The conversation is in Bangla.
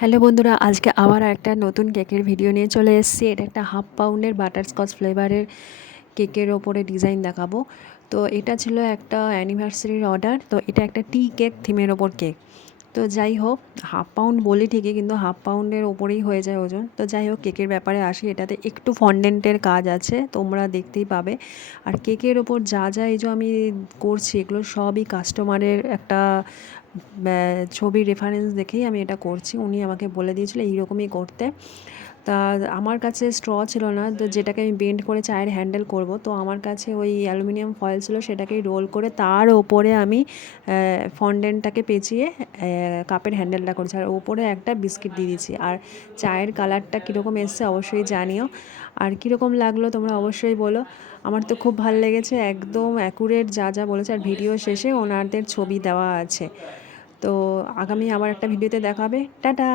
হ্যালো বন্ধুরা, আজকে আবার একটা নতুন কেকের ভিডিও নিয়ে চলে এসেছি। এটা একটা হাফ পাউন্ডের বাটারস্কচ ফ্লেভারের কেকের ওপরে ডিজাইন দেখাবো। তো এটা ছিল একটা অ্যানিভার্সারির অর্ডার। তো এটা একটা টি কেক থিমের ওপর কেক। তো যাই হোক, হাফ পাউন্ড বলি ঠিকই, কিন্তু হাফ পাউন্ডের ওপরেই হয়ে যায় ওজন। তো যাই হোক, কেকের ব্যাপারে আসি। এটাতে একটু ফন্ডেন্টের কাজ আছে, তোমরা দেখতেই পাবে। আর কেকের ওপর যা যা এই যে আমি করছি, এগুলো সবই কাস্টমারের একটা ছবির রেফারেন্স দেখেই আমি এটা করছি। উনি আমাকে বলে দিয়েছিল এইরকমই করতে। তা আমার কাছে স্ট্র ছিল না, তো যেটাকে আমি বেন্ড করে চায়ের হ্যান্ডেল করব, তো আমার কাছে ওই অ্যালুমিনিয়াম ফয়েল ছিল, সেটাকেই রোল করে তার ওপরে আমি ফন্ডেন্টটাকে পেঁচিয়ে কাপের হ্যান্ডেলটা করেছি। আর ওপরে একটা বিস্কিট দিয়ে দিয়েছি। আর চায়ের কালারটা কীরকম এসছে অবশ্যই জানিও। আর কীরকম লাগলো তোমরা অবশ্যই বলো। আমার তো খুব ভালো লেগেছে, একদম অ্যাকুরেট যা যা বলেছে। আর ভিডিও শেষে ওনাদের ছবি দেওয়া আছে। তো আগামী আবার একটা ভিডিওতে দেখা হবে। টাটা।